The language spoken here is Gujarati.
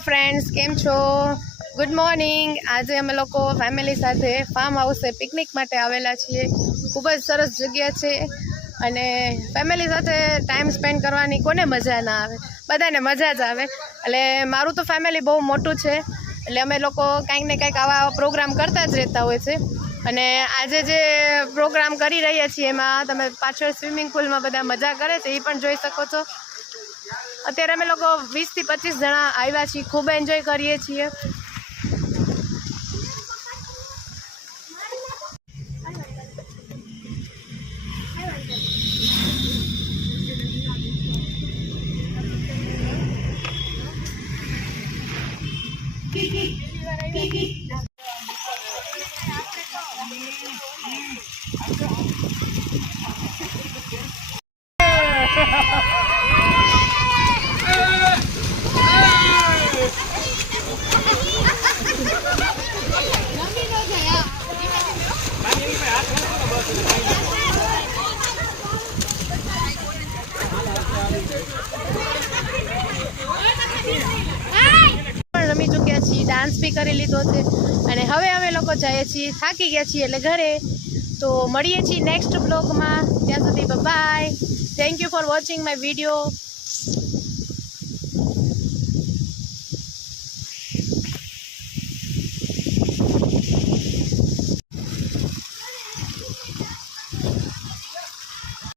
ફ્રેન્ડ્સ, કેમ છો? Good morning. આજે અમે લોકો ફેમિલી સાથે ફાર્મ હાઉસે પિકનિક માટે આવેલા છીએ. ખૂબ જ સરસ જગ્યા છે અને ફેમિલી સાથે ટાઈમ સ્પેન્ડ કરવાની કોને મજા ના આવે, બધાને મજા જ આવે. એટલે મારું તો ફેમિલી બહુ મોટું છે, એટલે અમે લોકો કંઈક ને કંઈક આવા પ્રોગ્રામ કરતા જ રહેતા હોય છે. અને આજે જે પ્રોગ્રામ કરી રહ્યા છીએ એમાં તમે પાછળ સ્વિમિંગ પુલમાં બધા મજા કરે છે એ પણ જોઈ શકો છો. અત્યારે અમે લોકો 20 થી 25 જણા આવ્યા છીએ, ખૂબ એન્જોય કરીએ છીએ. રમી ચૂક્યા છીએ, ડાન્સ બી કરી લીધો છે અને હવે અમે લોકો જઈએ છીએ, થાકી ગયા છીએ એટલે ઘરે. તો મળીએ છીએ નેક્સ્ટ બ્લોગમાં. ત્યાં સુધી bye. Thank you for watching my video.